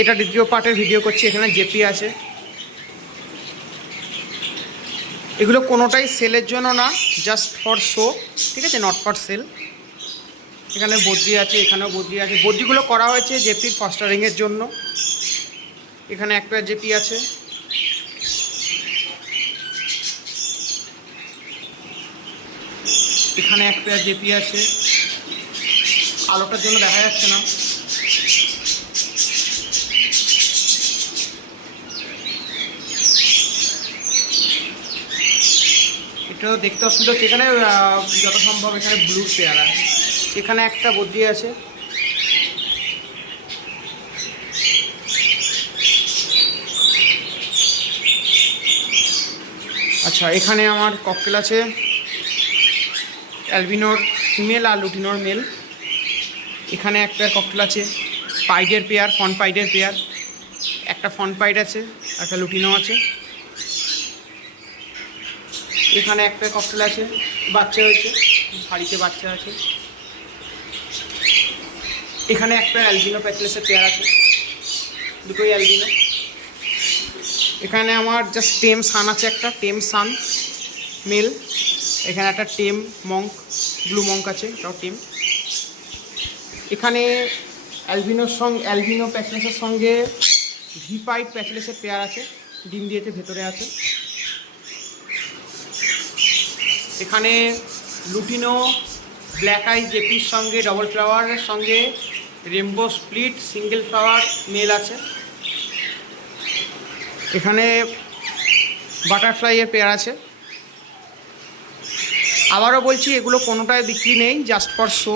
এটা দ্বিতীয় পার্টের ভিডিও করছি। এখানে জেপি আছে, এগুলো কোনোটাই সেলের জন্য না, জাস্ট ফর শো, ঠিক আছে, নট ফর সেল। এখানে বদ্রি আছে, এখানেও বদ্রি আছে। বদ্রিগুলো করা হয়েছে জেপির ফস্টারিংয়ের জন্য। এখানে এক পেয়ার জেপি আছে, এখানে এক পেয়ার জেপি আছে। আলোটার জন্য দেখা যাচ্ছে না। এটাও দেখতে অসুবিধা হচ্ছে। এখানে যত সম্ভব এখানে ব্লু পেয়ার আছে। এখানে একটা বদ্রি আছে, আচ্ছা। এখানে আমার ককটেল আছে অ্যালবিনোর ফিমেল আর লুটিনোর মেল। এখানে এক পেয়ার ককটেল আছে, পাইডের পেয়ার, ফন পাইডের পেয়ার। একটা ফন পাইড আছে, একটা লুটিনো আছে। এখানে এক পেয়ার ককটেল আছে, বাচ্চা হয়েছে, হাড়িতে বাচ্চা আছে। এখানে এক পেয়ার অ্যালবিনো প্যাচলেসের পেয়ার আছে, দুটোই অ্যালবিনো। এখানে আমার জাস্ট টেম সান আছে, একটা টেম সান মেল। এখানে একটা টেম মঙ্ক, ব্লু মঙ্ক আছে, এটাও টেম। এখানে অ্যালবিনো প্যাচলেসের সঙ্গে ভিপাইড প্যাচলেসের পেয়ার আছে, ডিম দিয়েছে, ভেতরে আছে। এখানে লুটিনো ব্ল্যাক আই জেপির সঙ্গে ডবল ফ্লাওয়ারের সঙ্গে rainbow split single flower male আছে। এখানে বাটারফ্লাইয়ের পেয়ার আছে। আবারও বলছি, এগুলো কোনোটাই বিক্রি নেই, জাস্ট ফর শো।